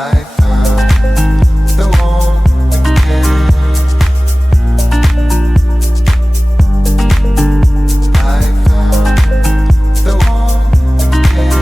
I found the one again. I found the one again.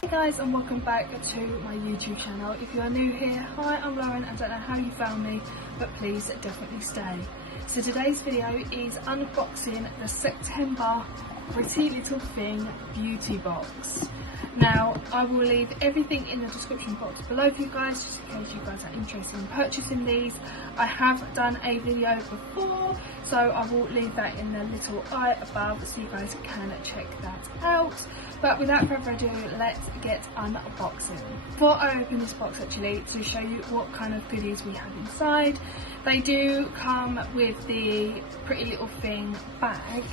Hey guys, and welcome back to my YouTube channel. If you are new here, hi, I'm Lauren. I don't know how you found me, but please definitely stay. So today's video is unboxing the September Pretty Little Thing beauty box. Now, I will leave everything in the description box below for you guys, just in case you guys are interested in purchasing these. I have done a video before, so I will leave that in the little eye above so you guys can check that out. But without further ado, let's get unboxing. Before I open this box, actually, to show you what kind of goodies we have inside, they do come with the Pretty Little Thing bag,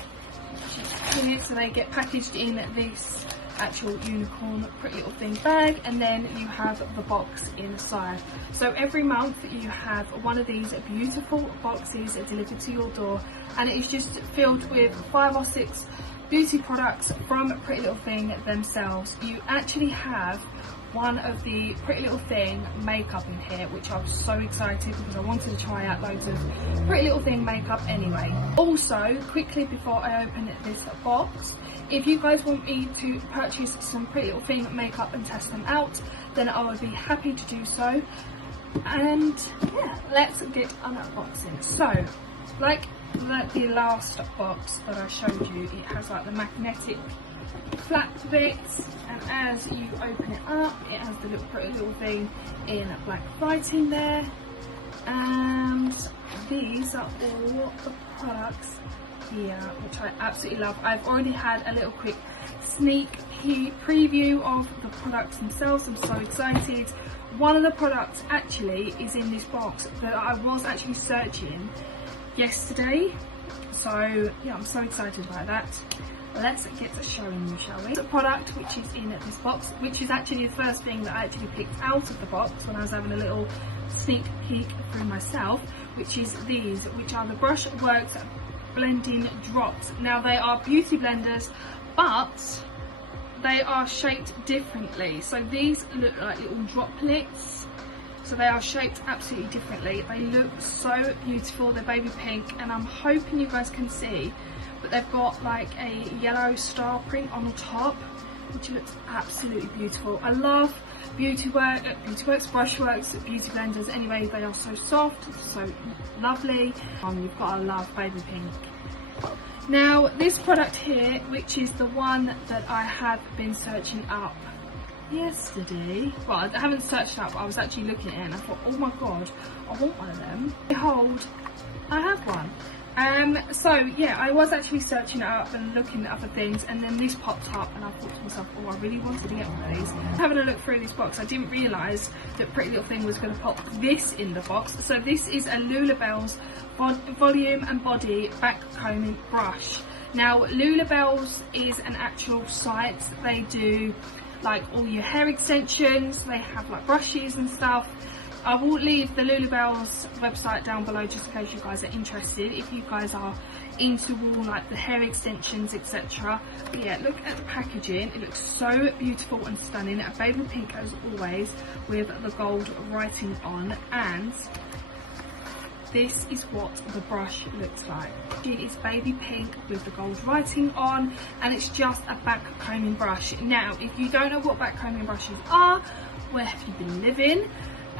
so they get packaged in this actual unicorn Pretty Little Thing bag, and then you have the box inside. So every month you have one of these beautiful boxes delivered to your door, and it is just filled with 5 or 6 beauty products from Pretty Little Thing themselves. You actually have one of the Pretty Little Thing makeup in here, which I was so excited because I wanted to try out loads of Pretty Little Thing makeup anyway. Also, quickly before I open this box, if you guys want me to purchase some Pretty Little Thing makeup and test them out, then I would be happy to do so. And yeah, let's get unboxing. So, like the last box that I showed you, it has like the magnetic flap bits, and as you open it up, it has the little Pretty Little Thing in black writing there, and these are all the products here, which I absolutely love. I've already had a little quick sneak peek preview of the products themselves. I'm so excited. One of the products actually is in this box that I was actually searching yesterday, so yeah, I'm so excited about that. Let's get to showing you, shall we? The product which is in this box, which is actually the first thing that I actually picked out of the box when I was having a little sneak peek through myself, which is these, which are the Brushworks blending drops. Now, they are beauty blenders, but they are shaped differently. So these look like little droplets, so they are shaped absolutely differently. They look so beautiful. They're baby pink, and I'm hoping you guys can see, but they've got like a yellow star print on the top, which looks absolutely beautiful. I love Beautyworks, Brushworks, beauty blenders. Anyway, they are so soft, so lovely. You've got to love baby pink. Now, this product here, which is the one that I have been searching up yesterday. Well, I haven't searched up, I was actually looking at it and I thought, oh my god, I want one of them. Behold, I have one. So yeah, I was actually searching it up and looking at other things, and then this popped up and I thought to myself, oh, I really wanted to get one of these. Having a look through this box, I didn't realise that Pretty Little Thing was going to pop this in the box. So this is a Lulabelle's volume and body back combing brush. Now, Lulabelle's is an actual site. They do like all your hair extensions, they have like brushes and stuff. I will leave the Lulabelle's website down below just in case you guys are interested, if you guys are into all like the hair extensions, etc. But yeah, look at the packaging. It looks so beautiful and stunning. A baby pink as always, with the gold writing on, and this is what the brush looks like. It is baby pink with the gold writing on, and it's just a back combing brush. Now, if you don't know what back combing brushes are, where have you been living?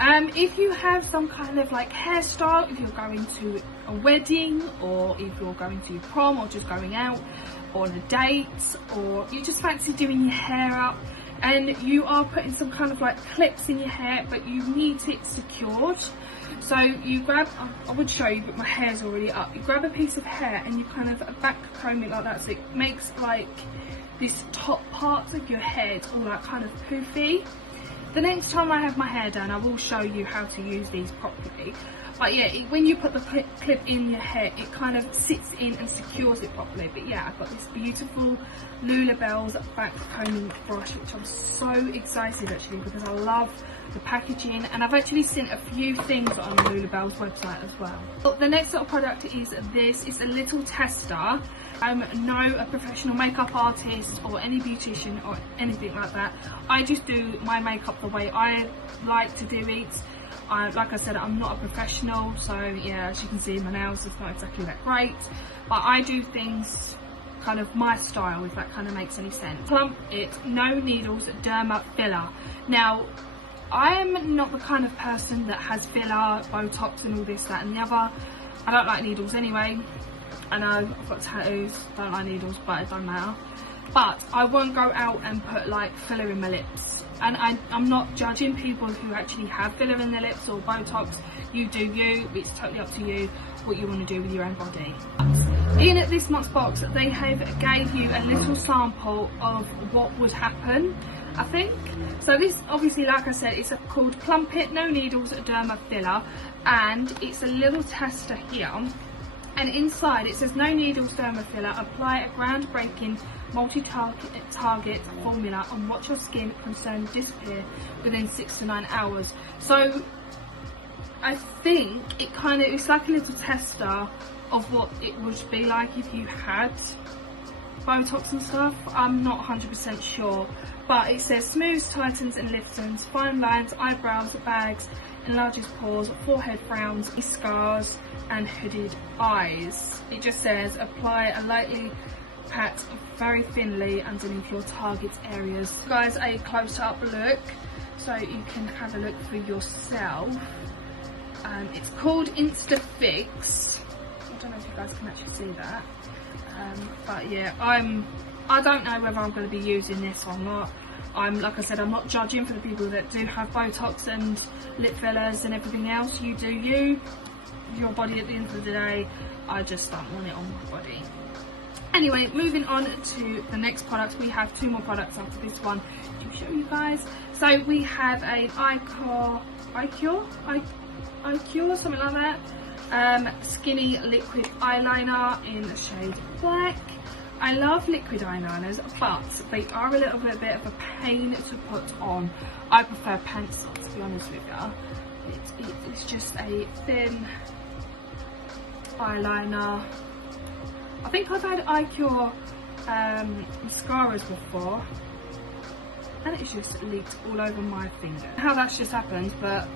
If you have some kind of like hairstyle, if you're going to a wedding, or if you're going to prom, or just going out on a date, or you just fancy doing your hair up and you are putting some kind of like clips in your hair, but you need it secured. So you grab, I would show you, but my hair's already up. You grab a piece of hair and you kind of back comb it like that, so it makes like this top part of your head all like kind of poofy. The next time I have my hair done, I will show you how to use these properly. But yeah, when you put the clip in your hair, it kind of sits in and secures it properly. But yeah, I've got this beautiful Lulabelle's back combing brush, which I'm so excited actually, because I love the packaging, and I've actually seen a few things on Lulabelle's website as well. But the next little product is this. It's a little tester. I'm no a professional makeup artist or any beautician or anything like that. I just do my makeup the way I like to do it. Like I said, I'm not a professional, so yeah, as you can see, my nails is not exactly that great, but I do things kind of my style, if that kind of makes any sense. Plump It No Needles Derma Filler. Now, I am not the kind of person that has filler, Botox and all this, that and the other. I don't like needles anyway. I know, I've got tattoos, don't like needles, but it don't matter. But I won't go out and put like filler in my lips. And I'm not judging people who actually have filler in their lips or Botox. You do you, it's totally up to you what you want to do with your own body. In this month's box, they have gave you a little sample of what would happen, I think. So this, obviously, like I said, it's called Plump It No Needles Derma Filler, and it's a little tester here. And inside it says, no needles derma filler, apply a groundbreaking multi-target formula and watch your skin concern disappear within 6 to 9 hours. So I think it kind of, it's like a little tester of what it would be like if you had Botox and stuff. I'm not 100% sure, but it says smooths, tightens and liftens, fine lines, eyebrows, bags, enlarges pores, forehead frowns, scars and hooded eyes. It just says apply a lightly pat very thinly underneath your target areas. Guys, a close-up look so you can have a look for yourself. It's called Instafix. I don't know if you guys can actually see that, but yeah, I don't know whether I'm going to be using this or not. Like I said, I'm not judging for the people that do have Botox and lip fillers and everything else. You do you, your body at the end of the day. I just don't want it on my body. Anyway, moving on to the next product. We have 2 more products after this one to show you guys. So we have a iCure, something like that. Skinny liquid eyeliner in the shade black. I love liquid eyeliners, but they are a little bit of a pain to put on. I prefer pencil, to be honest with you. It's just a thin eyeliner. I think I've had iCure mascaras before, and it's just leaked all over my finger. How that's just happened, but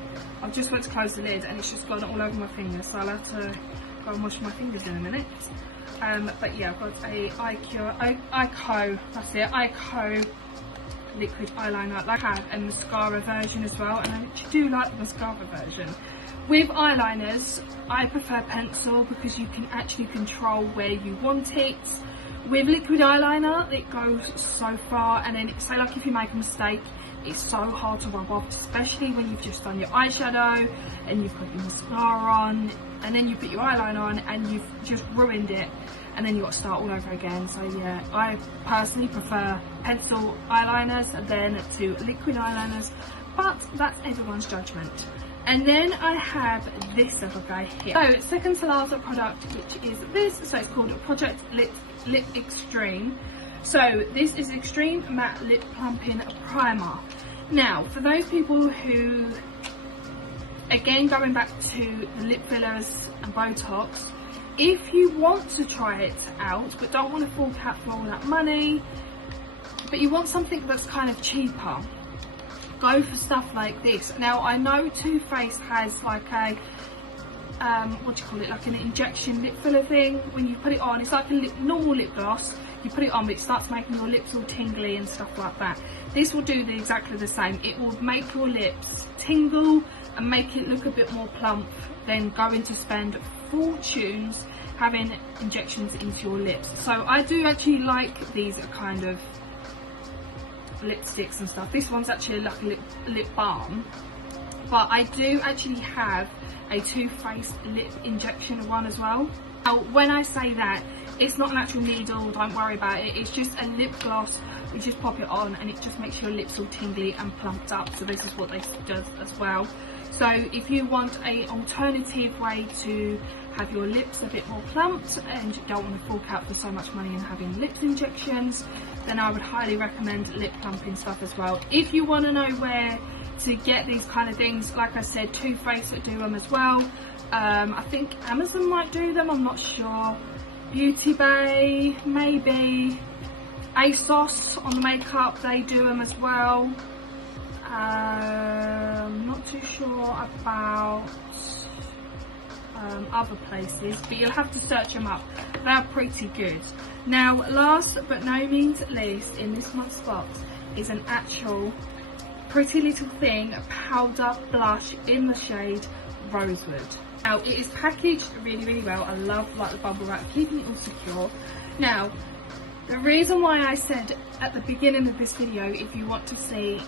I've just went to close the lid and it's just gone all over my finger, so I'll have to go and wash my fingers in a minute. But yeah, I've got a iCo, that's it, iCo liquid eyeliner. I have a mascara version as well, and I do like the mascara version. With eyeliners, I prefer pencil because you can actually control where you want it. With liquid eyeliner, it goes so far, and then say like if you make a mistake, it's so hard to rub off, especially when you've just done your eyeshadow and you've got your mascara on, and then you put your eyeliner on and you've just ruined it, and then you've got to start all over again. So yeah, I personally prefer pencil eyeliners than to liquid eyeliners, but that's everyone's judgment. And then I have this little guy here. So second to last product, which is this. So it's called Project Lip Extreme. So this is Extreme Matte Lip Plumping Primer. Now, for those people who, again going back to the lip fillers and Botox, if you want to try it out but don't want to fork out for all that money, but you want something that's kind of cheaper, go for stuff like this. Now, I know Too Faced has like a what do you call it, like an injection lip filler thing. When you put it on, it's like a normal lip gloss. You put it on, but it starts making your lips all tingly and stuff like that. This will do exactly the same. It will make your lips tingle and make it look a bit more plump than going to spend fortunes having injections into your lips. So I do actually like these kind of lipsticks and stuff. This one's actually like a lip balm, but I do actually have a Too Faced lip injection one as well. Now, when I say that, it's not an actual needle, don't worry about it. It's just a lip gloss. You just pop it on and it just makes your lips all tingly and plumped up. So this is what this does as well. So if you want an alternative way to have your lips a bit more plumped and you don't want to fork out for so much money and having lips injections, then I would highly recommend lip plumping stuff as well. If you want to know where to get these kind of things, like I said, Too Faced do them as well. I think Amazon might do them, I'm not sure. Beauty Bay, maybe. ASOS on the makeup, they do them as well. Not too sure about other places, but you'll have to search them up. They're pretty good. Now, last but no means least, in this month's box is an actual Pretty Little Thing powder blush in the shade Rosewood. Now, it is packaged really well. I love like the bubble wrap, keeping it all secure. Now, the reason why I said at the beginning of this video, if you want to see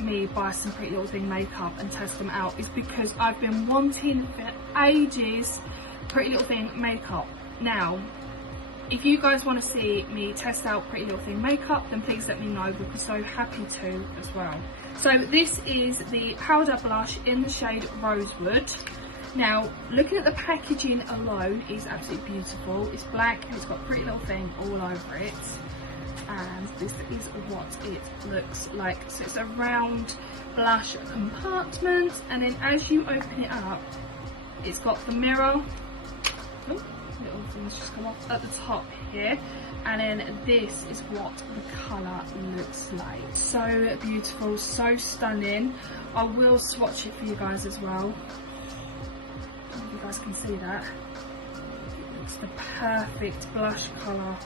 me buy some Pretty Little Thing makeup and test them out, is because I've been wanting for ages Pretty Little Thing makeup. Now, if you guys want to see me test out Pretty Little Thing makeup, then please let me know. We'll be so happy to as well. So this is the powder blush in the shade Rosewood. Now, looking at the packaging alone is absolutely beautiful. It's black and it's got Pretty Little Thing all over it. And this is what it looks like. So it's a round blush compartment, and then as you open it up, it's got the mirror. Oh, little things just come off at the top here, and then this is what the colour looks like. So beautiful, so stunning. I will swatch it for you guys as well. You guys can see that. It's the perfect blush colour.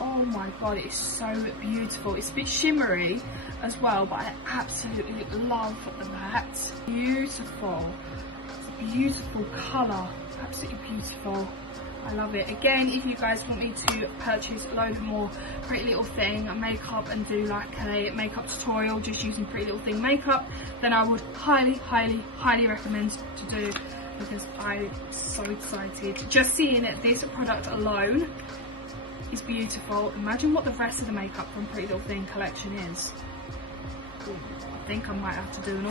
Oh my god, it is so beautiful. It's a bit shimmery as well, but I absolutely love that. Beautiful. It's a beautiful colour. Absolutely beautiful. I love it. Again, if you guys want me to purchase a load more Pretty Little Thing makeup and do like a makeup tutorial just using Pretty Little Thing makeup, then I would highly recommend to do, because I'm so excited. Just seeing this product alone is beautiful. Imagine what the rest of the makeup from Pretty Little Thing collection is. I think I might have to do an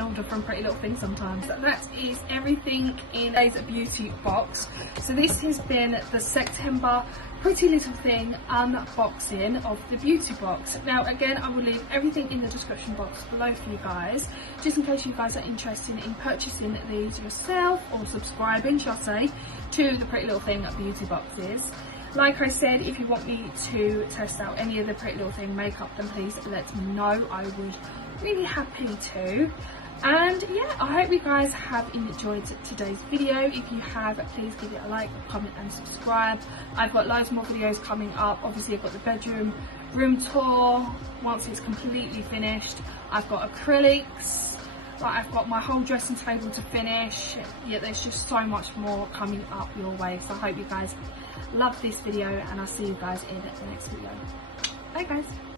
order from Pretty Little Thing sometimes. So that is everything in today's beauty box. So this has been the September Pretty Little Thing unboxing of the beauty box. Now again, I will leave everything in the description box below for you guys, just in case you guys are interested in purchasing these yourself, or subscribing, shall I say, to the Pretty Little Thing beauty boxes. Like I said, if you want me to test out any of the Pretty Little Thing makeup, then please let me know. I would really happy to. And yeah, I hope you guys have enjoyed today's video. If you have, please give it a like, comment and subscribe. I've got loads more videos coming up. Obviously I've got the bedroom room tour once it's completely finished. I've got acrylics. I've got my whole dressing table to finish. Yeah, there's just so much more coming up your way. So I hope you guys love this video, and I'll see you guys in the next video. Bye guys.